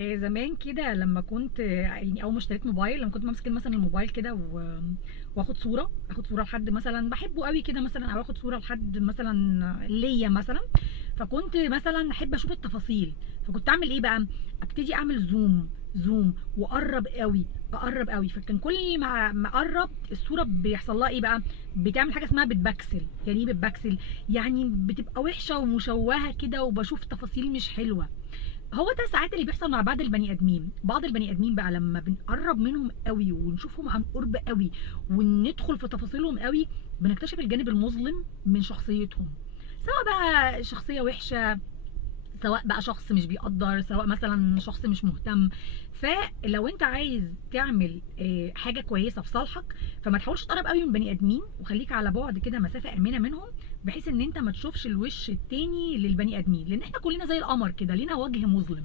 زمان كده لما كنت يعني اول ما اشتريت موبايل، لما كنت بمسك مثلا الموبايل كده واخد صوره، اخد صوره لحد مثلا بحبه قوي كده مثلا، او اخد صوره لحد مثلا ليا مثلا. فكنت مثلا احب اشوف التفاصيل. فكنت اعمل ايه بقى؟ ابتدي اعمل زوم زوم واقرب قوي، اقرب قوي. فكان كل ما اقرب الصوره بيحصل لها ايه بقى؟ بتعمل حاجه اسمها بتبكسل. يعني ايه بتبكسل؟ يعني بتبقى وحشه ومشوهه كده، وبشوف تفاصيل مش حلوه. هو ده ساعات اللي بيحصل مع بعض البني ادمين. بعض البني ادمين بقى لما بنقرب منهم قوي ونشوفهم عن قرب قوي وندخل في تفاصيلهم قوي، بنكتشف الجانب المظلم من شخصيتهم. سواء بقى شخصية وحشة، سواء بقى شخص مش بيقدر، سواء مثلا شخص مش مهتم. فلو انت عايز تعمل حاجه كويسه في صالحك، فما تحاولش تقرب قوي من بني ادمين، وخليك على بعد كده مسافه امنه منهم، بحيث ان انت ما تشوفش الوش التاني للبني ادمين، لان احنا كلنا زي القمر كده لينا وجه مظلم.